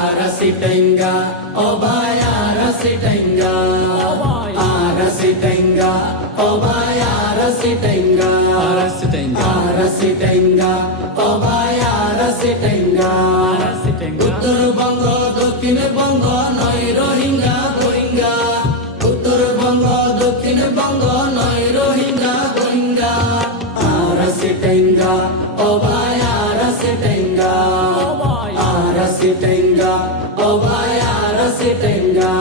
Arasitenga, oh boy, Arasitenga, Arasitenga, oh boy, Arasitenga, Arasitenga, oh boy, Arasitenga, Uttarbanga Dakshinbanga নয় রোহিঙ্গা রোহিঙ্গা, উত্তরবঙ্গ দক্ষিণবঙ্গ নয় Rohingya Rohingya, Arasitenga, oh boy, Arasitenga, Arasitenga, oh boy, Arasitenga,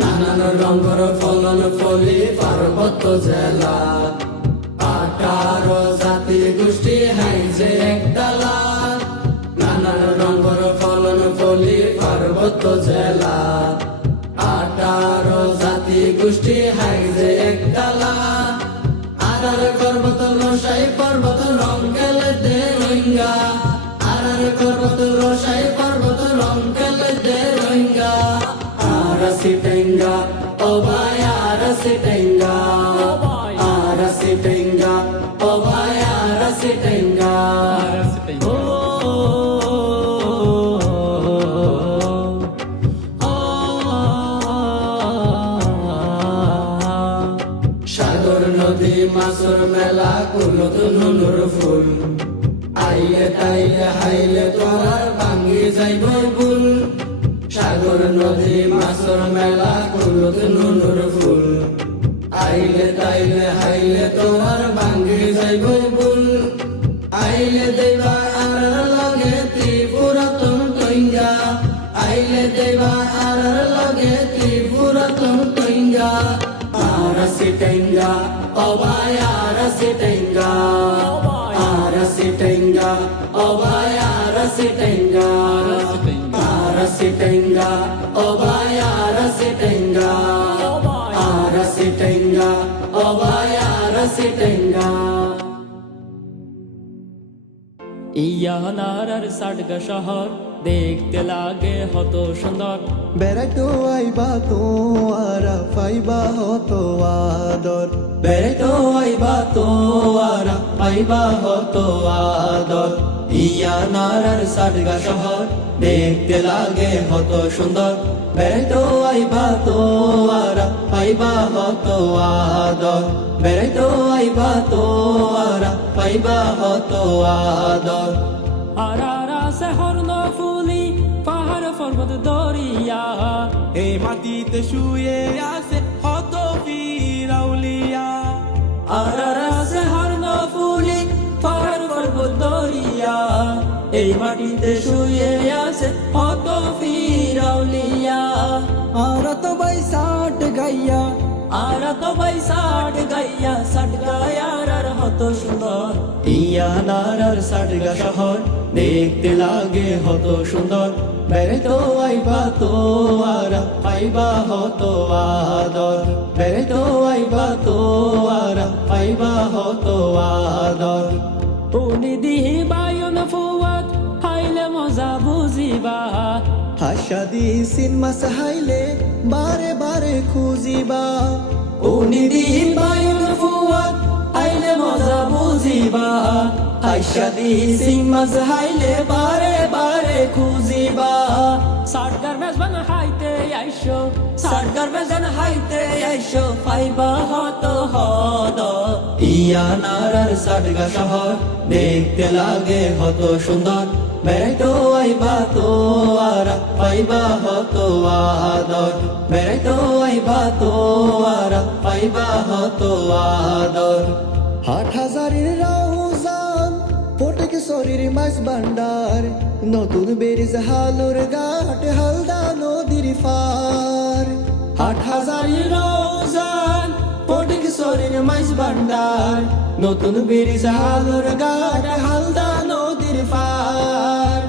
নানান রঙের ফলন ফলি পার্বত্য জেলা, 18 জাতি গোষ্ঠী হাইছে একতলা, নানান রঙের ফলন ফলি পার্বত্য জেলা, 18 জাতি গোষ্ঠী হাইছে একতলা, আরার পর্বত রসাই পর্বত রঙ্গেলে দে রোহিঙ্গা, আরার পর্বত রসাই পর্বত রঙ্গেলে দে Rohingya, Arasitenga, oh boy, Arasitenga, Arasitenga, oh boy, Arasitenga, সাগর নদী মাছের মেলা নতুন হুনুর ফুল, আইলে তাইলে হাইলে তোরার ভাঙ্গি যাইব ভুল, সাগর নদী মাছের মেলা নতুন হুনুর ফুল, আইলে তাইলে হাইলে তোরার ভাঙ্গি যাইব ভুল, আইলে দেবা আর লগে ত্রিপুরা তুম টইঙ্গা, আইলে দেবা আর লগে ত্রিপুরা তুম টইঙ্গা, Arasitenga, oh boy, Arasitenga, Arasitenga, oh boy, Arasitenga, Arasitenga, oh boy, Arasitenga, Arasitenga, oh boy, Arasitenga. ইয়ানার সাডগা শহর দেখতে লাগে হত সুন্দর, বেড়াইতো আইবা তো আরা পাইবা হতো আদর, বেড়াইতো আইবা তো আরা পাইবা হত আদর, ইয়ানার সাডগা শহর দেখতে লাগে হত সুন্দর, বেড়াইতো আইবা তো আরা পাইবা হত আদর, বেড়াইতো আইবা তো আরা পাইবা হত আদর, আরারা শহর নফুলি পাহাড় পর্বত দরিয়া, এই মাটিতে শুয়ে আছে কত ফিরাউলিয়া, আরারা শহর নফুলি পাহাড় পর্বত দরিয়া, এই মাটিতে শুয়ে আছে কত ফিরাউলিয়া, আরা তো বাই সাট গাইয়া, আরা তো ভাই সাট গাইয়া, সাট গায়ার হত সুন্দর, ইয়ানার সাডগা শহর দেখতে লাগে হত সুন্দর, বেড়াইতো আইবা তো আরা পাইবা হত আদর, বেড়াইতো আইবা তো আরা পাইবা হত আদর, উনি দিহি বায়ন ফুয়াত হাইলে মজা বুঝিবা, হাসা দি সিনেমা সাহাইলে বারে বারে খুঁজিবা, উনি দিহি বায়ন ফুয়াত হাইলে মজা বুঝিবা, হাইসা দি সিং মাঝ হাইলে বারে বারে খুঁজিবা, সারগার মেজবান হাইতে আইসো, সারগার মেজান হাইতে আইসো, পাইবা হত হদ, ইয়ানার সাডগা শহর দেখতে লাগে হত সুন্দর, বেড়াইতো আইবা তো আরা পাইবা হত আদর, বেড়াইতো আইবা তো আরা পাইবা হত আদর, 8,000 রাউজান ফটিক শরীর মাছ ভান্ডার, নতুন বেরিজ হালুর ঘাট হালদা নদীর পার, 8,000 রোজান ফটিক শরীর মাইজ ভান্ডার, নতুন ব্রিজ হালুর ঘাট হালদা নদীর পার,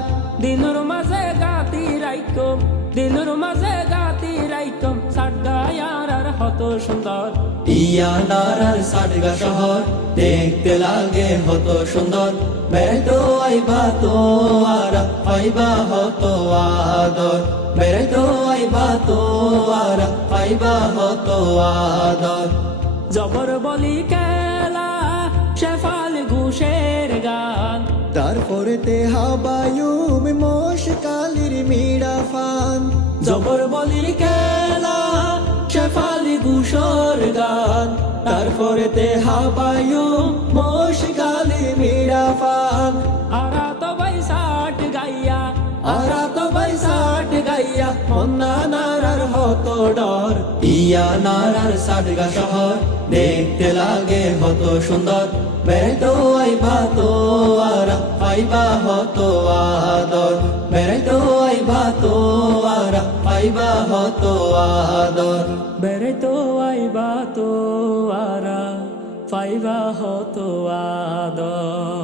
দিলুর মাঝে গাতি রাইকম, দিলুর মাঝে গাতি রাইকম, সাডগায়ার হত সুন্দর, ইয়ানার সাডগা শহর দেখতে লাগে হত সুন্দর, বেড়াইতো আইবা তো আর পাইবা হত আদর বেড়াইতো আইবা তো আর পাইবা হত আদর জবর বলি খেলা শেফাল ঘুষের গান তারপরে তে হাবায়ুম মশকালির মিড়া ফান জবর বলির খেলা শেফালি ঘুষর গান তারপরে তে হাবায়ু মশকালি মিড়া ফান আরা তো ভাই ষাট গাইয়া আরা তো ভাই ষাট গাইয়া মন্না নারার হত ডর ইয়া নারার ষাট গা শহর দেখতে লাগে হত সুন্দর বেড়াইতো আইবা তো আর পাইবা হত আদর বেড়াইতো আইবা তো আর পাইবা হত আদর বেড়াইতো আইবা তো আরা পাইবা হতো আদর